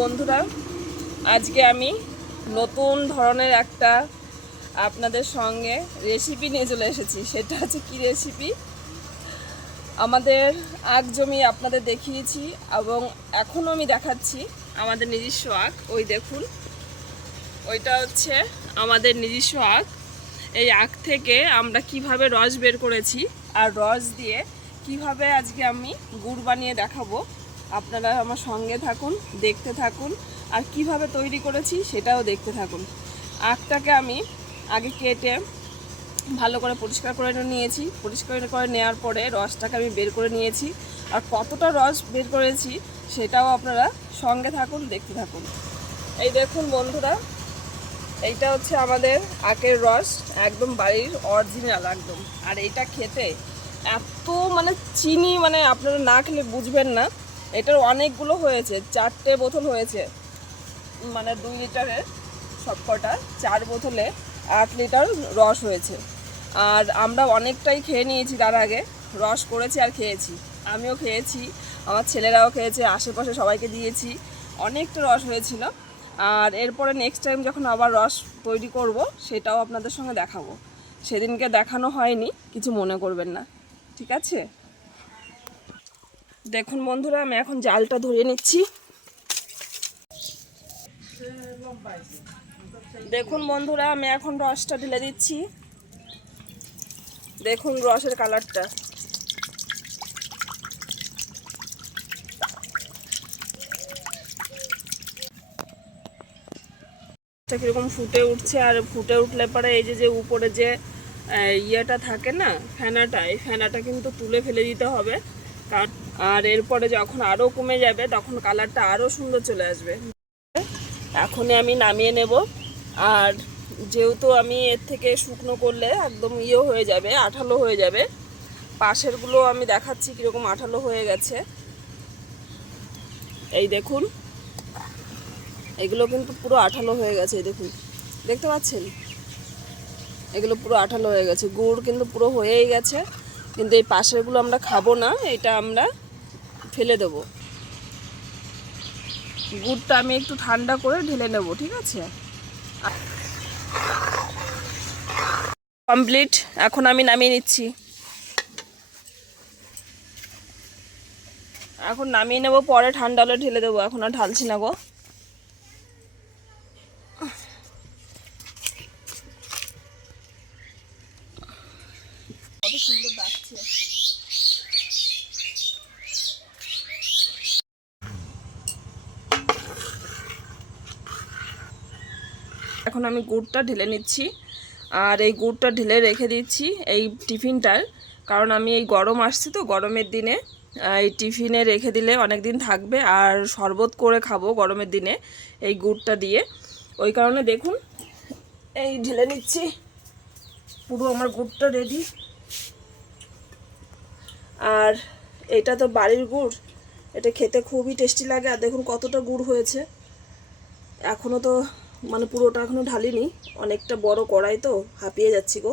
বন্ধুরা, আজকে আমি নতুন ধরনের একটা আপনাদের সঙ্গে রেসিপি নিয়ে চলে এসেছি। সেটা হচ্ছে কী রেসিপি আমাদের আখ জমি আপনাদের দেখিয়েছি এবং এখনও আমি দেখাচ্ছি আমাদের নিজস্ব আখ ওই দেখুন, ওইটা হচ্ছে আমাদের নিজস্ব আখ এই আখ থেকে আমরা কীভাবে রস বের করেছি আর রস দিয়ে কীভাবে আজকে আমি গুড় বানিয়ে দেখাবো আপনারা আমার সঙ্গে থাকুন, দেখতে থাকুন, আর কীভাবে তৈরি করেছি সেটাও দেখতে থাকুন। আখটাকে আমি আগে কেটে ভালো করে পরিষ্কার করে নিয়েছি। পরিষ্কার করে নেওয়ার পরে রসটাকে আমি বের করে নিয়েছি। আর কতটা রস বের করেছি সেটাও আপনারা সঙ্গে থাকুন, দেখতে থাকুন। এই দেখুন বন্ধুরা, এইটা হচ্ছে আমাদের আখের রস, একদম বাড়ির অরিজিনাল একদম। আর এইটা খেতে এত মানে চিনি মানে আপনারা না খেলে বুঝবেন না। এটার অনেকগুলো হয়েছে, চারটে বোতল হয়েছে। মানে দুই লিটারের সবকটা চার বোতলে আট লিটার রস হয়েছে। আর আমরা অনেকটাই খেয়ে নিয়েছি তার আগে, রস করেছি আর খেয়েছি। আমিও খেয়েছি, আমার ছেলেরাও খেয়েছে, আশেপাশে সবাইকে দিয়েছি, অনেকটা রস হয়েছিল। আর এরপরে নেক্সট টাইম যখন আবার রস তৈরি করব, সেটাও আপনাদের সঙ্গে দেখাবো। সেদিনকে দেখানো হয়নি, কিছু মনে করবেন না। ঠিক আছে? দেখুন বন্ধুরা, আমি এখন জালটা ধরে নিচ্ছি। দেখুন বন্ধুরা, আমি এখন রসটা ঢেলে দিচ্ছি। দেখুন রসের কালারটা। কীরকম ফুটে উঠছে, আর ফুটে উঠলে পরে এই যে যে উপরে যে ইয়েটা থাকে না, ফেনাটা, এই ফেনাটা কিন্তু তুলে ফেলে দিতে হবে। কার- আর এরপরে যখন আরও কমে যাবে, তখন কালারটা আরও সুন্দর চলে আসবে। এখনই আমি নামিয়ে নেব। আর যেহেতু আমি এর থেকে শুকনো করলে একদম ইয়ে হয়ে যাবে, আঠালো হয়ে যাবে, পাশেরগুলো আমি দেখাচ্ছি কীরকম আঠালো হয়ে গেছে। এই দেখুন, এগুলো কিন্তু পুরো আঠালো হয়ে গেছে, এই দেখুন। দেখতে পাচ্ছেন? এগুলো পুরো আঠালো হয়ে গেছে, গুড় কিন্তু পুরো হয়েই গেছে। কিন্তু এই পাশেরগুলো আমরা খাব না, এটা আমরা ফেলে দেবো। গুড়টা আমি একটু ঠান্ডা করে ঢেলে নেব, ঠিক আছে? কমপ্লিট, এখন আমি নামিয়ে নিচ্ছি। এখন নামিয়ে নেব, পরে ঠান্ডা হলে ঢেলে দেবো, এখন আর ঢালছি না গো। সুন্দর ডাকছে এখন আমি গুড়টা ঢেলে নিচ্ছি। আর এই গুড়টা ঢেলে রেখে দিচ্ছি এই টিফিনটার। কারণ আমি এই গরম আসছে তো, গরমের দিনে এই টিফিনে রেখে দিলে অনেক দিন থাকবে। আর শরবত করে খাব গরমের দিনে এই গুড়টা দিয়ে। ওই কারণে দেখুন, এই ঢেলে নিচ্ছি। পুরো আমার গুড়টা রেডি আর এটা তো বাড়ির গুড়। এটা খেতে খুবই টেস্টি লাগে আর দেখুন কতটা গুড় হয়েছে। এখনও তো মানে পুরোটা এখনও ঢালিনি। অনেকটা বড় কড়াই তো, হাঁপিয়ে যাচ্ছি গো।